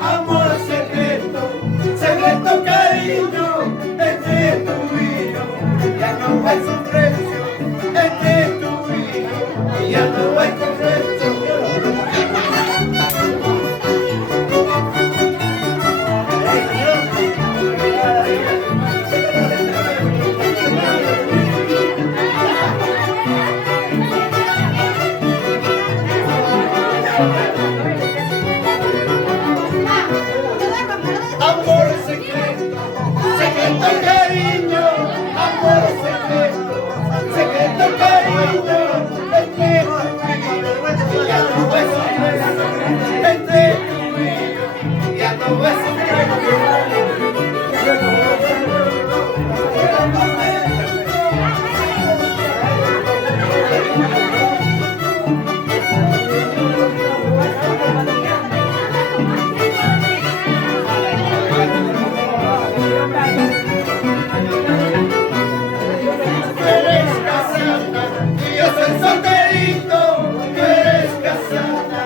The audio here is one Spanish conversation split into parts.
amor secreto, secreto cariño entre tú y yo. Ya no hay silencio entre tú y yo, ya no hay silencio. Amor secreto, secreto cariño, amor secreto, secreto cariño, entre tú y yo, ya no es secreto, entre tú y yo, ya no es secreto. Yo soy solterito, tú eres casada.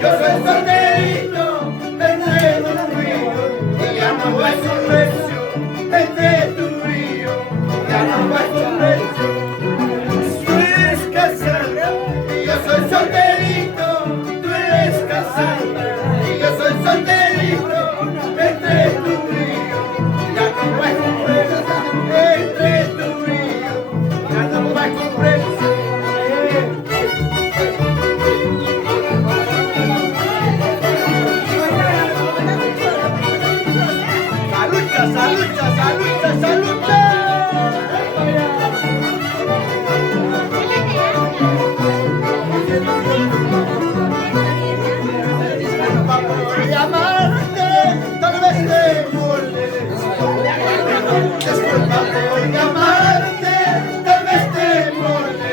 Yo soy solterito, entre tú y yo, y ya no hay silencio entre tú y yo, ya no hay silencio. Tú eres casada y yo soy solterito, tú eres casada y yo soy solterito, entre tú y yo, ya no hay silencio entre tú y yo, ya no hay silencio. Salucha, salucha, salucha. Llamarte, tal vez te moleste. Disculpa por llamarte, tal vez te moleste.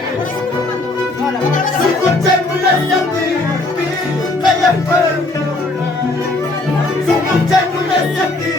Escuchémosle a ti, que ya fue mi hora. Escuchémosle a ti.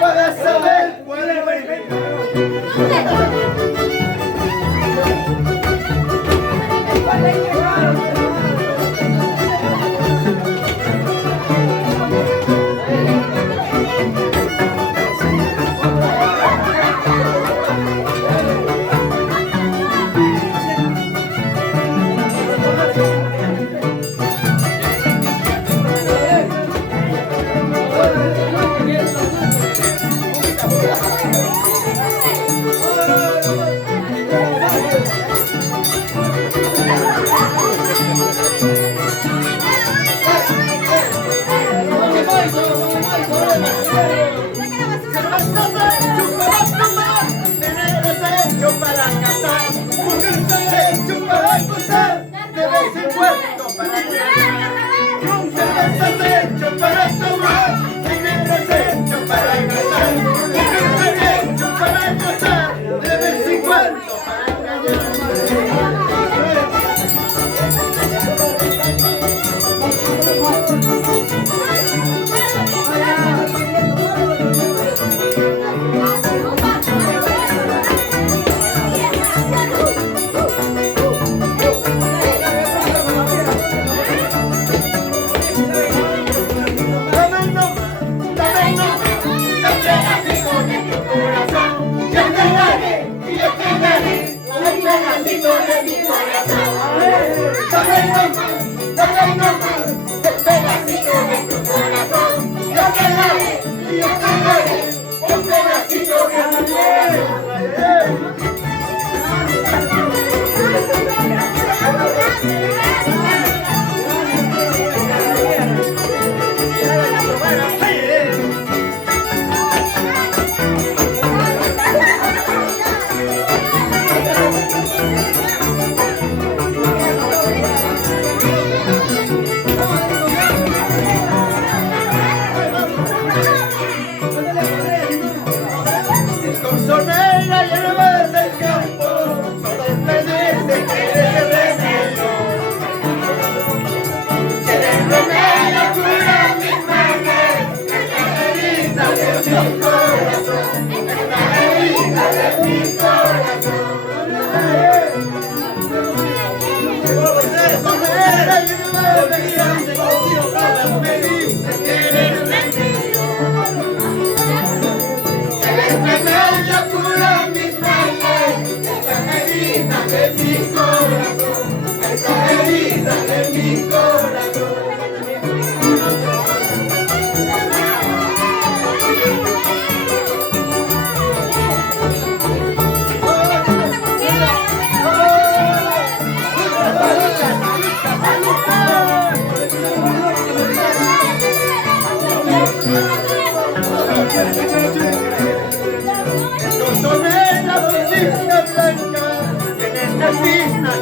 Para saber cuál es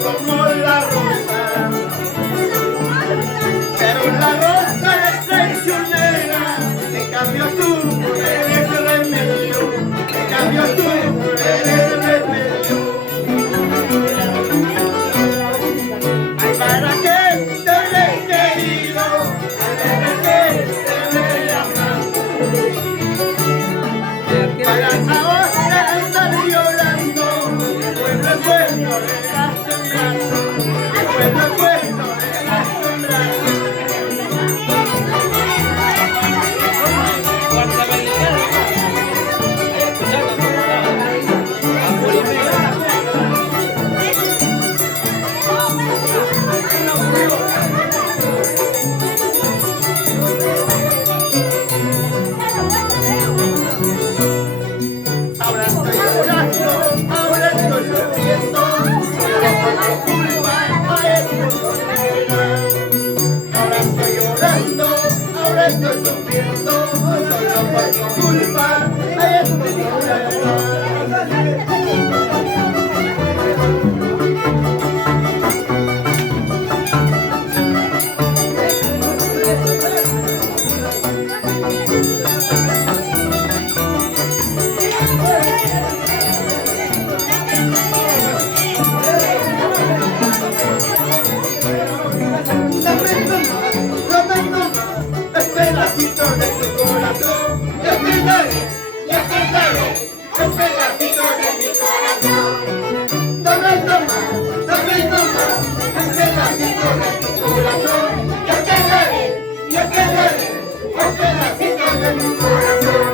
Como la rosa, pero la rosa es traicionera. En cambio tú eres el remedio. En cambio tú eres el remedio. Ay, para qué te habré querido, para qué te habré amado, para ahora estar llorando. Pueblo es bueno de brazo en brazo, el pueblo es bueno de brazo en brazo. Ahora estoy llorando, ahora estoy sufriendo, por culpa a estos soledad. Ahora estoy llorando, ahora estoy sufriendo, solo por tu culpa a estos soledad. Pedacito de tu corazón, yo te daré, un pedacito Dame nomás, un pedacito de tu corazón. Yo te daré un pedacito de mi corazón.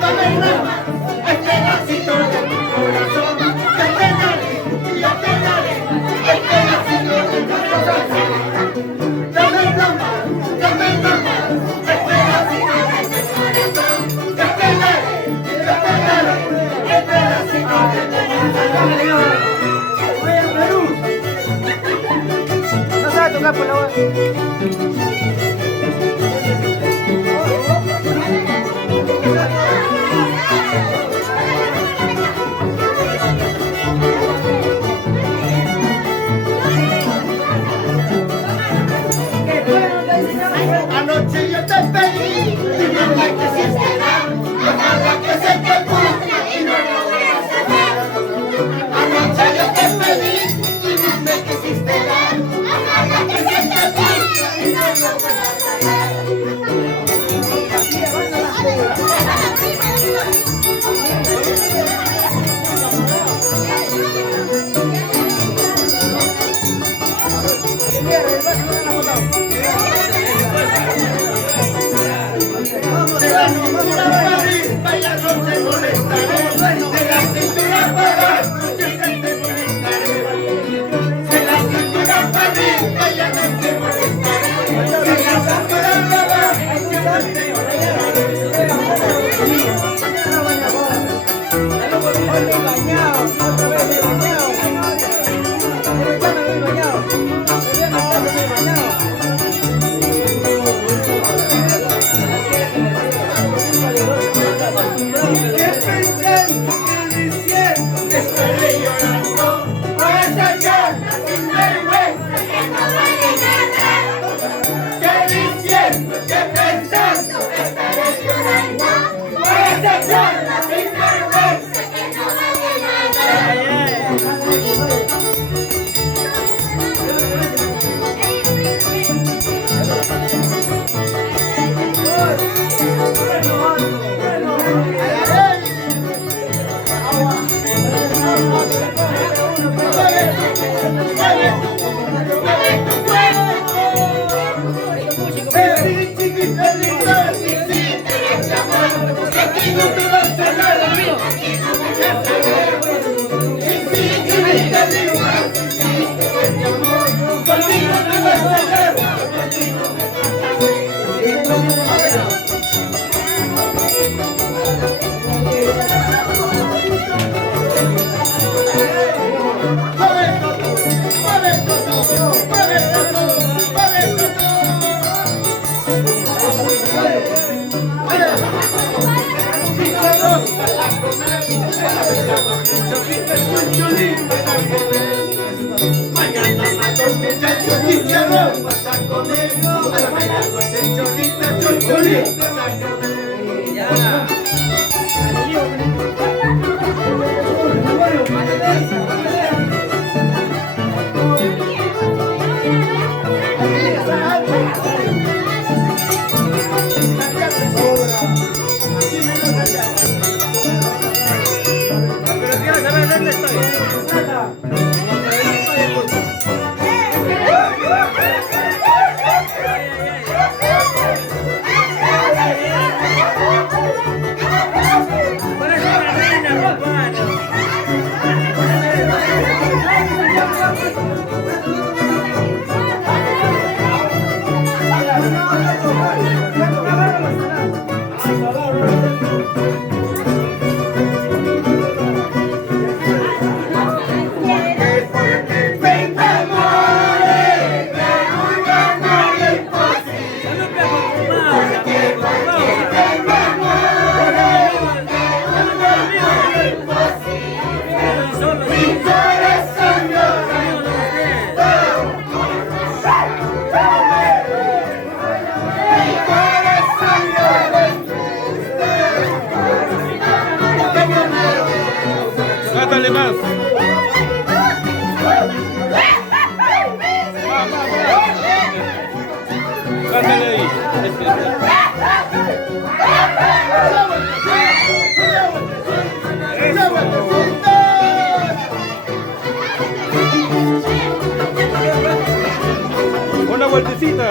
Dame nomás, este pedacito de mi corazón. Ya te daré, este pedacito de mi corazón. Dame nomás, este pedacito de mi corazón. Ya te daré, este pedacito de mi corazón. Oye, Perú. No sabe tocar por la voz. Anoche yo te pedí, dime que si será, ojalá que se te cumpla y no lo veas hacer. Anoche yo te pedí, dime que si será, ojalá que se te cumpla y no lo veas hacer. De la cintura para bailar no te molestaré. De la cintura para siempre te molestaré. De la cintura para bailar no te molestaré. De la cintura para siempre te estaré llorando por esa charla sin vergüenza que no vale nada. Que diciendo, que pensando, estaré llorando por esa charla sin vergüenza que no vale nada. Mañana mato un muchacho chicharrón, vas a comer. A la mañana noche chorita, chocholín, vas a comer. Ya. Pero quiero saber dónde estoy. Cántale más. Cántale ahí. Una vueltecita.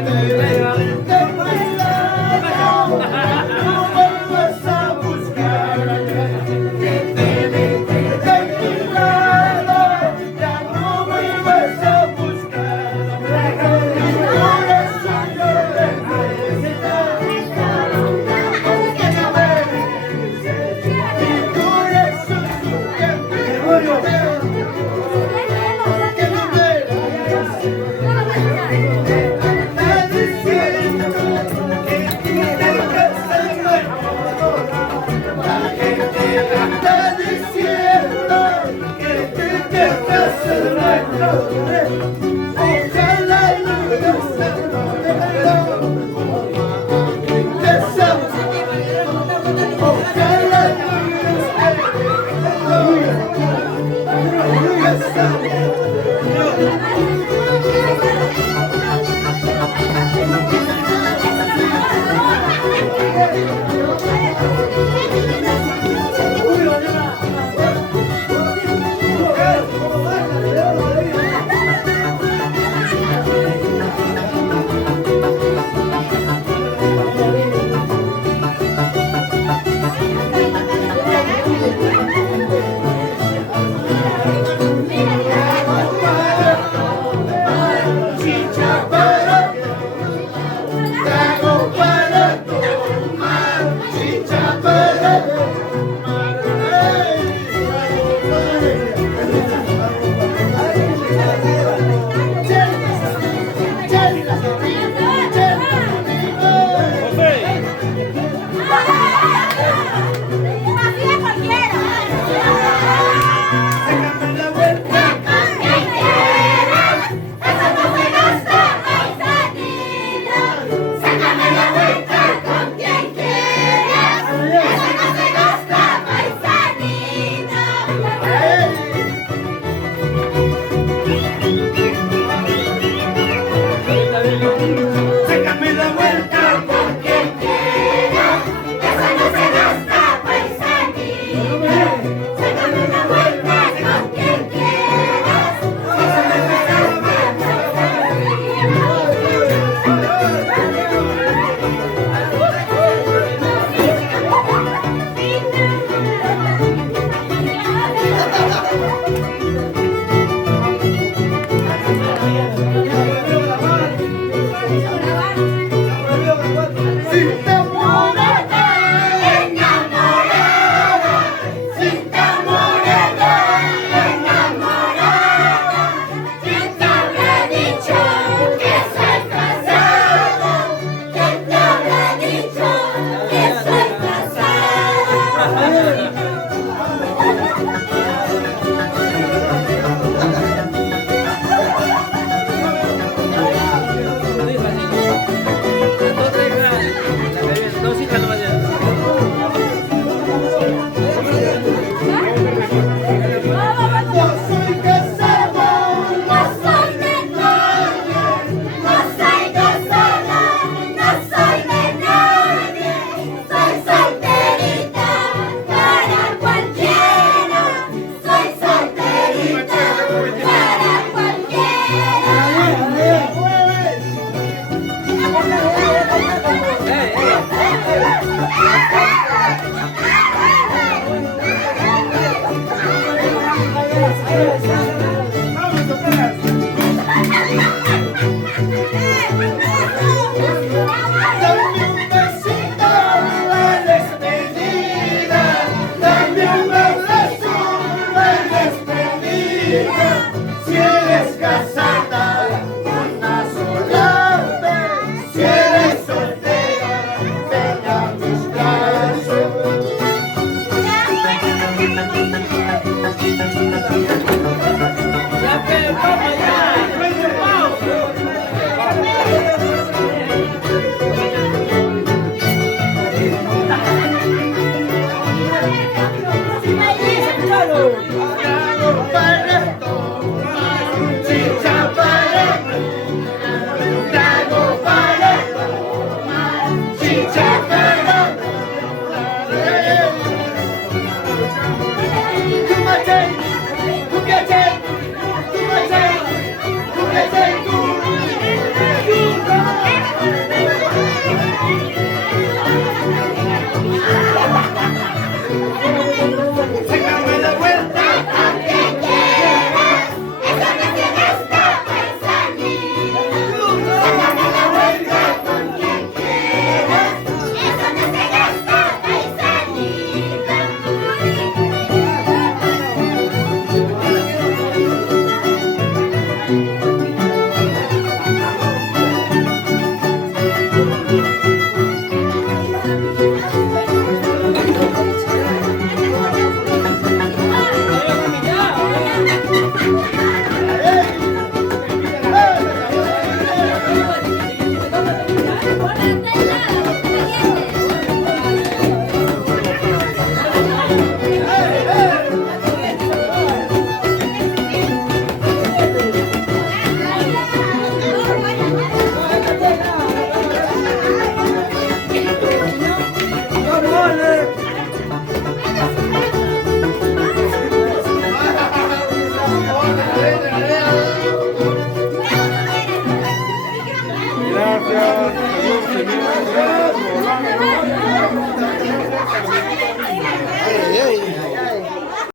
Hey, hey, hey.